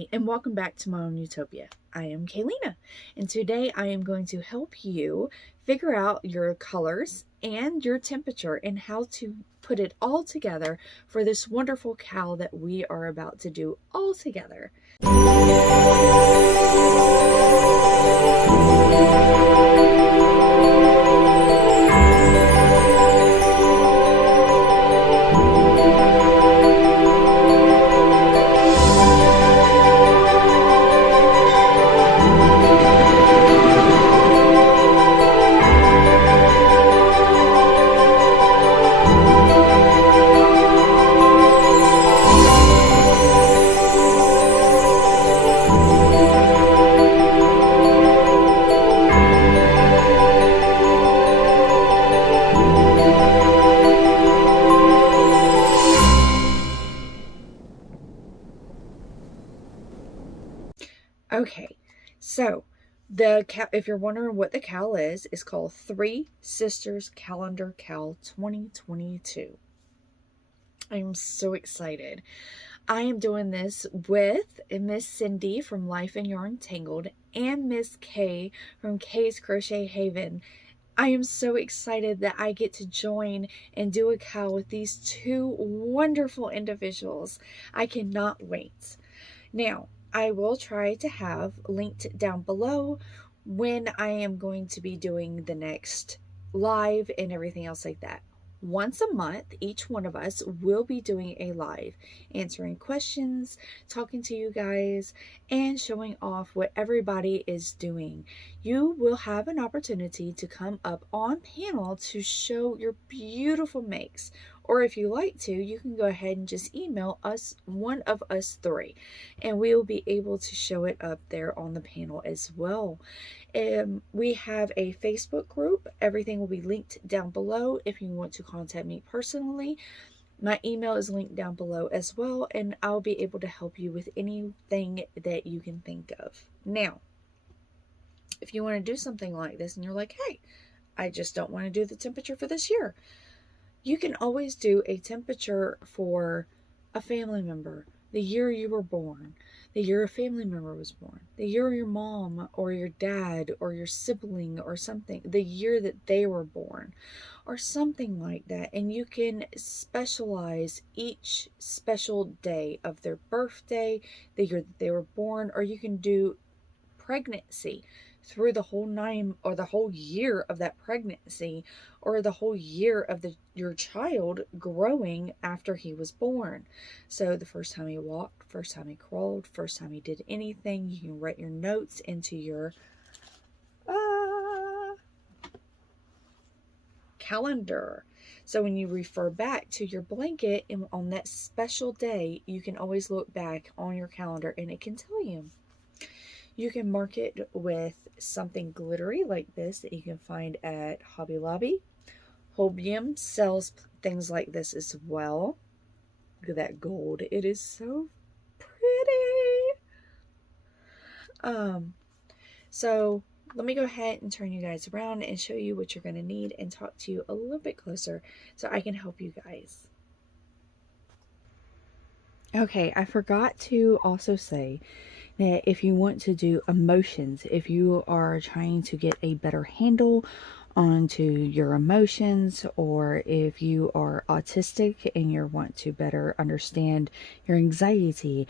Hi, and welcome back to my own Utopia. I am Kayleena, and today I am going to help you figure out your colors and your temperature and how to put it all together for this wonderful cowl that we are about to do all together. Okay, so if you're wondering what the cowl is, it's called Three Sisters Calendar Cowl 2022. I am so excited. I am doing this with Miss Cindy from Life and Yarn Tangled and Miss Kay from KaysCrochetHaven. I am so excited that I get to join and do a cowl with these two wonderful individuals. I cannot wait. Now, I will try to have linked down below when I am going to be doing the next live and everything else like that. Once a month, each one of us will be doing a live, answering questions, talking to you guys, and showing off what everybody is doing. You will have an opportunity to come up on panel to show your beautiful makes. Or if you like to, you can go ahead and just email us, one of us three, and we will be able to show it up there on the panel as well. We have a Facebook group. Everything will be linked down below if you want to contact me personally. My email is linked down below as well, and I'll be able to help you with anything that you can think of. Now, if you want to do something like this and you're like, hey, I just don't want to do the temperature for this year, you can always do a temperature for a family member, the year you were born, the year a family member was born, the year your mom or your dad or your sibling or something, the year that they were born or something like that. And you can specialize each special day of their birthday, the year that they were born, or you can do pregnancy through the whole 9 or the whole year of that pregnancy or the whole year of your child growing after he was born. So the first time he walked, first time he crawled, first time he did anything, you can write your notes into your calendar. So when you refer back to your blanket and on that special day, you can always look back on your calendar and it can tell you. You can mark it with something glittery like this that you can find at Hobby Lobby. Hobium sells things like this as well. Look at that gold. It is so pretty. So let me go ahead and turn you guys around and show you what you're going to need and talk to you a little bit closer so I can help you guys. Okay, I forgot to also say that if you want to do emotions, if you are trying to get a better handle onto your emotions, or if you are autistic and you want to better understand your anxiety,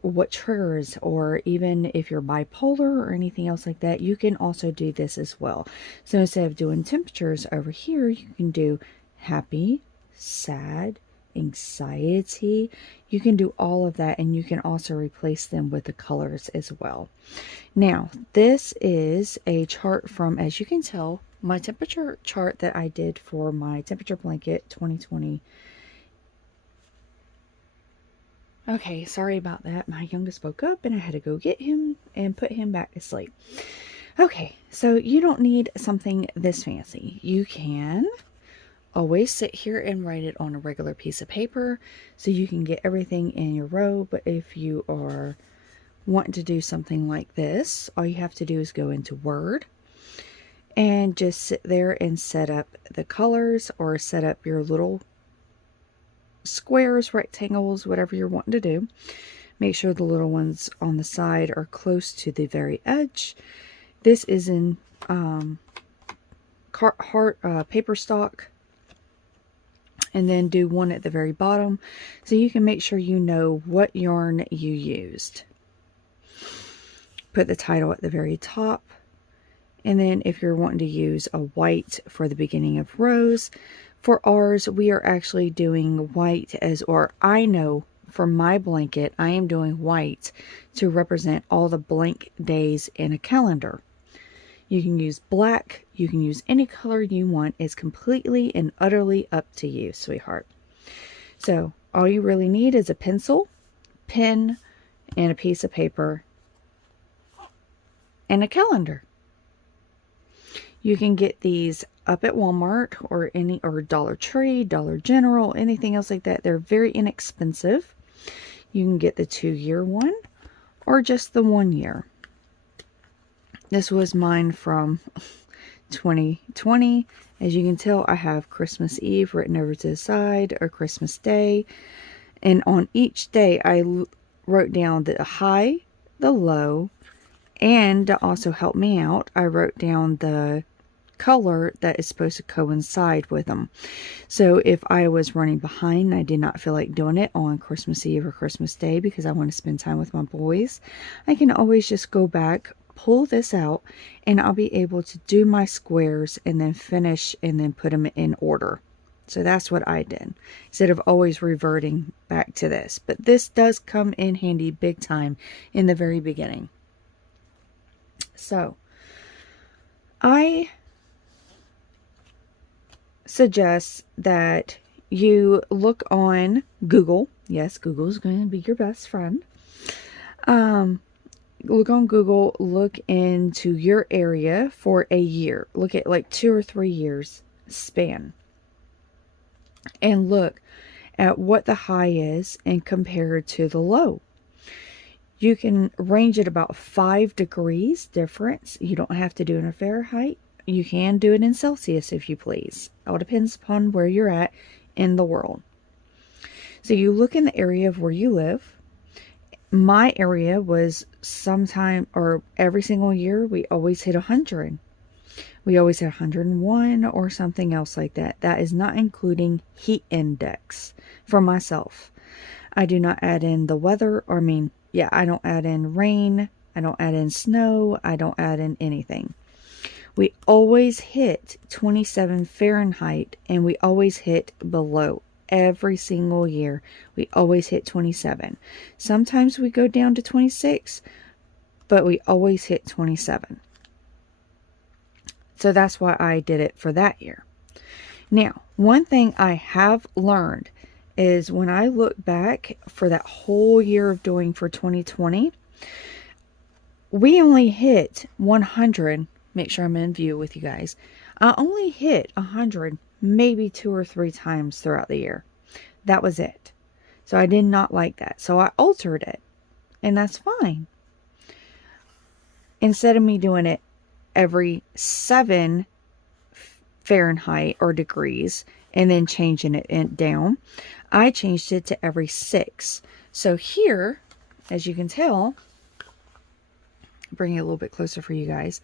what triggers, or even if you're bipolar or anything else like that, you can also do this as well. So instead of doing temperatures over here, you can do happy, sad, anxiety. You can do all of that, and you can also replace them with the colors as well. Now, this is a chart from, as you can tell, my temperature chart that I did for my temperature blanket 2020. Okay, sorry about that. My youngest woke up and I had to go get him and put him back to sleep. Okay, so you don't need something this fancy. You can always sit here and write it on a regular piece of paper so you can get everything in your row. But if you are wanting to do something like this, all you have to do is go into Word and just sit there and set up the colors or set up your little squares, rectangles, whatever you're wanting to do. Make sure the little ones on the side are close to the very edge. This is in paper stock. And then do one at the very bottom so you can make sure you know what yarn you used. Put the title at the very top. And then if you're wanting to use a white for the beginning of rows, for ours, we are actually doing white or I know for my blanket, I am doing white to represent all the blank days in a calendar. You can use black, you can use any color you want. It's completely and utterly up to you, sweetheart. So all you really need is a pencil, pen, and a piece of paper, and a calendar. You can get these up at Walmart or Dollar Tree, Dollar General, anything else like that. They're very inexpensive. You can get the 2-year one or just the 1 year. This was mine from 2020. As you can tell, I have Christmas Eve written over to the side, or Christmas Day. And on each day, I wrote down the high, the low, and to also help me out, I wrote down the color that is supposed to coincide with them. So if I was running behind, I did not feel like doing it on Christmas Eve or Christmas Day because I want to spend time with my boys, I can always just go back, pull this out, and I'll be able to do my squares and then finish and then put them in order. So that's what I did instead of always reverting back to this. But this does come in handy big time in the very beginning. So I suggest that you look on Google. Yes, Google is going to be your best friend. Look on Google, look into your area for a year. Look at like 2 or 3 years span. And look at what the high is and compare it to the low. You can range it about 5 degrees difference. You don't have to do it in Fahrenheit. You can do it in Celsius if you please. It all depends upon where you're at in the world. So you look in the area of where you live. My area was sometime or every single year we always hit 100. We always hit 101 or something else like that. That is not including heat index for myself. I do not add in the weather, I don't add in rain. I don't add in snow. I don't add in anything. We always hit 27 Fahrenheit and we always hit below. Every single year, we always hit 27. Sometimes we go down to 26, but we always hit 27. So that's why I did it for that year. Now, one thing I have learned is when I look back for that whole year of doing for 2020, we only hit 100. Make sure I'm in view with you guys. I only hit 100 maybe 2 or 3 times throughout the year. That was it. So I did not like that. So I altered it. And that's fine. Instead of me doing it every 7 Fahrenheit or degrees and then changing it down, I changed it to every 6. So here, as you can tell, bring it a little bit closer for you guys,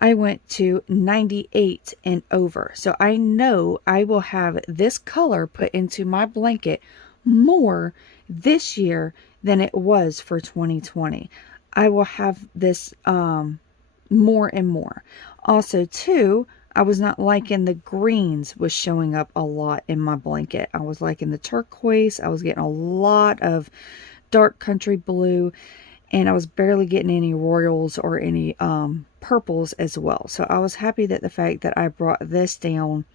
I went to 98 and over. So I know I will have this color put into my blanket more this year than it was for 2020. I will have this more and more. Also, too, I was not liking the greens was showing up a lot in my blanket. I was liking the turquoise. I was getting a lot of dark country blue. And I was barely getting any royals or any purples as well. So I was happy that the fact that I brought this down,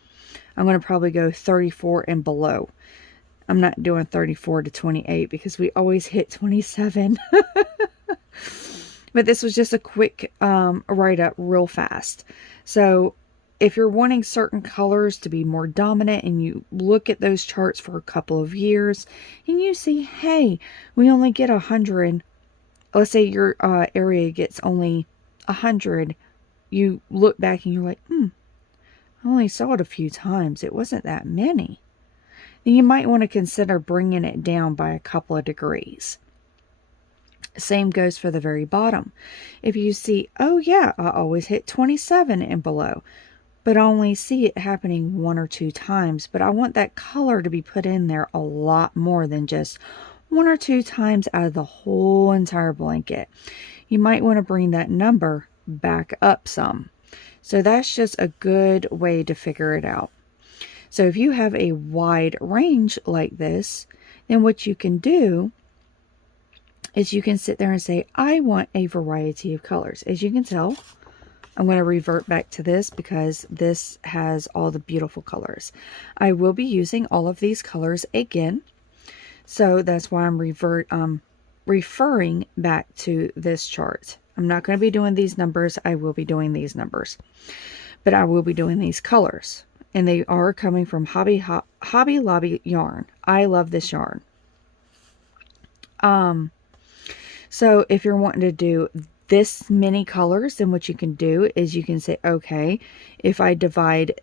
I'm going to probably go 34 and below. I'm not doing 34 to 28 because we always hit 27. But this was just a quick write-up real fast. So if you're wanting certain colors to be more dominant and you look at those charts for a couple of years and you see, hey, we only get 100. Let's say your area gets only 100. You look back and you're like, I only saw it a few times. It wasn't that many. Then you might want to consider bringing it down by a couple of degrees. Same goes for the very bottom. If you see, oh yeah, I always hit 27 and below, but I only see it happening 1 or 2 times, but I want that color to be put in there a lot more than just 1 or 2 times out of the whole entire blanket. You might want to bring that number back up some. So that's just a good way to figure it out. So if you have a wide range like this, then what you can do is you can sit there and say, I want a variety of colors. As you can tell, I'm going to revert back to this because this has all the beautiful colors. I will be using all of these colors again. So that's why I'm referring back to this chart. I'm not going to be doing these numbers. I will be doing these numbers. But I will be doing these colors. And they are coming from Hobby Lobby yarn. I love this yarn. So if you're wanting to do this many colors, then what you can do is you can say, okay, if I divide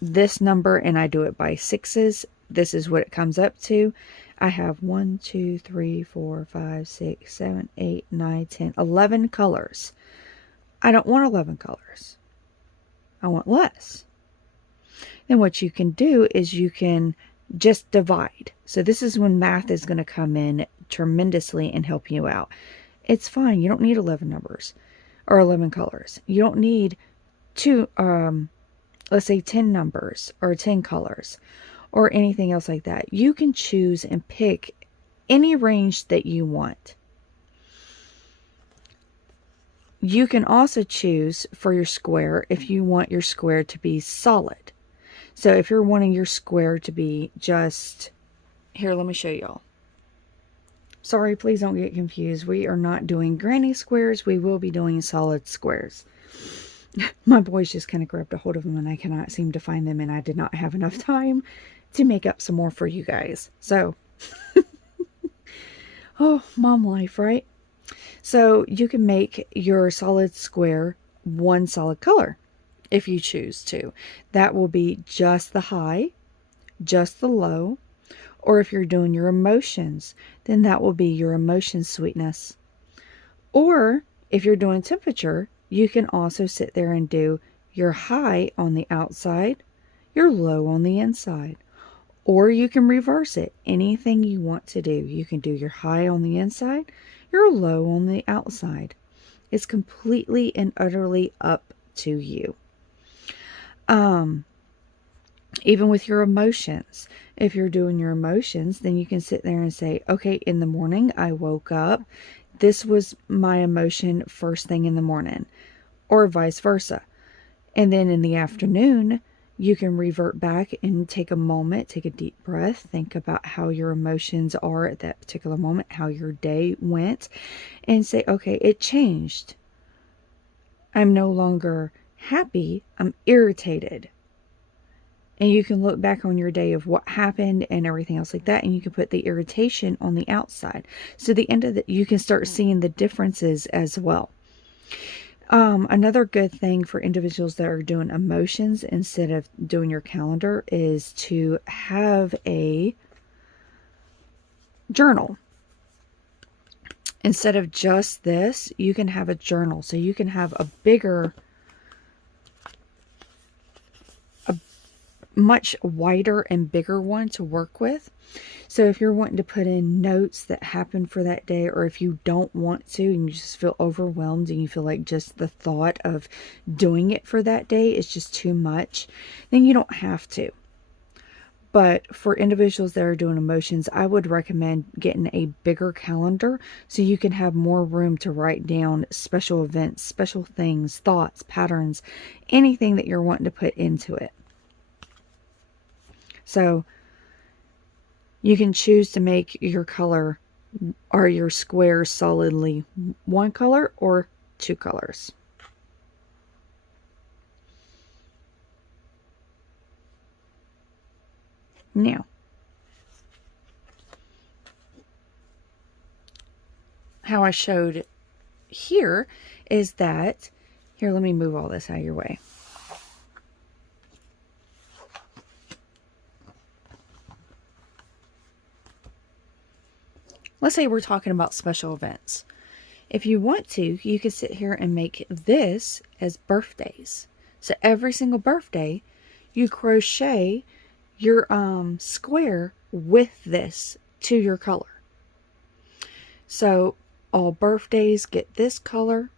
this number and I do it by 6s, this is what it comes up to. I have 1, 2, 3, 4, 5, 6, 7, 8, 9, 10, 11 colors. I don't want 11 colors. I want less. Then what you can do is you can just divide. So this is when math is going to come in tremendously and help you out. It's fine. You don't need 11 numbers or 11 colors. You don't need let's say 10 numbers or 10 colors or anything else like that. You can choose and pick any range that you want. You can also choose for your square if you want your square to be solid. So if you're wanting your square to be just, here, let me show y'all. Sorry, please don't get confused. We are not doing granny squares. We will be doing solid squares. My boys just kind of grabbed a hold of them and I cannot seem to find them, and I did not have enough time to make up some more for you guys. So, oh, mom life, right? So you can make your solid square one solid color if you choose to. That will be just the high, just the low, or if you're doing your emotions, then that will be your emotion sweetness. Or if you're doing temperature, you can also sit there and do your high on the outside, your low on the inside. Or you can reverse it. Anything you want to do. You can do your high on the inside, your low on the outside. It's completely and utterly up to you. Even with your emotions, if you're doing your emotions, then you can sit there and say, okay, in the morning I woke up, this was my emotion first thing in the morning, or vice versa. And then in the afternoon, you can revert back and take a moment, take a deep breath, think about how your emotions are at that particular moment, how your day went, and say, okay, it changed. I'm no longer happy, I'm irritated. And you can look back on your day of what happened and everything else like that, and you can put the irritation on the outside. So the end of the, you can start seeing the differences as well. Another good thing for individuals that are doing emotions instead of doing your calendar is to have a journal. Instead of just this, you can have a journal. So you can have a much wider and bigger one to work with. So if you're wanting to put in notes that happened for that day, or if you don't want to and you just feel overwhelmed and you feel like just the thought of doing it for that day is just too much, then you don't have to. But for individuals that are doing emotions, I would recommend getting a bigger calendar so you can have more room to write down special events, special things, thoughts, patterns, anything that you're wanting to put into it. So you can choose to make your color or your square solidly one color or two colors. Now, how I showed here is that, here, let me move all this out of your way. Let's say we're talking about special events. If you want to, you could sit here and make this as birthdays. So every single birthday, you crochet your square with this to your color. So all birthdays get this color.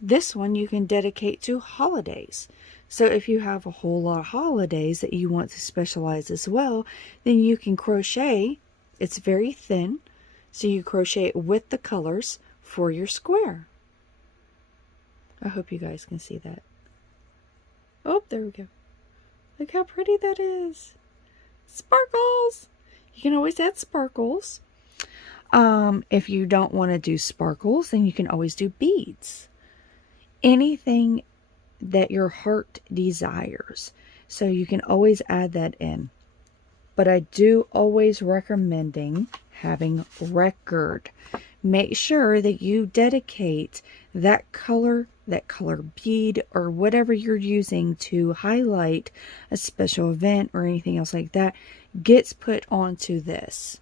This one you can dedicate to holidays. So if you have a whole lot of holidays that you want to specialize as well, then you can crochet. It's very thin, so you crochet it with the colors for your square. I hope you guys can see that. Oh, there we go. Look how pretty that is. Sparkles! You can always add sparkles. If you don't want to do sparkles, then you can always do beads. Anything that your heart desires. So you can always add that in. But I do always recommending having record. Make sure that you dedicate that color bead, or whatever you're using to highlight a special event or anything else like that, gets put onto this.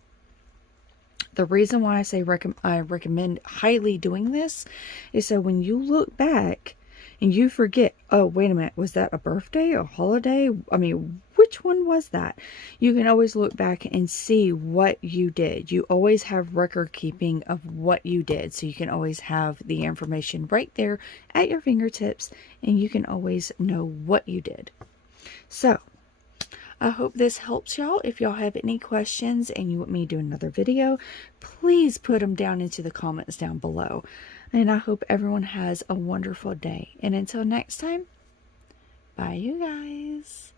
The reason why I say I recommend highly doing this is so when you look back and you forget, oh, wait a minute, was that a birthday, a holiday? I mean, which one was that? You can always look back and see what you did. You always have record keeping of what you did. So you can always have the information right there at your fingertips, and you can always know what you did. So I hope this helps y'all. If y'all have any questions and you want me to do another video, please put them down into the comments down below. And I hope everyone has a wonderful day. And until next time, bye you guys.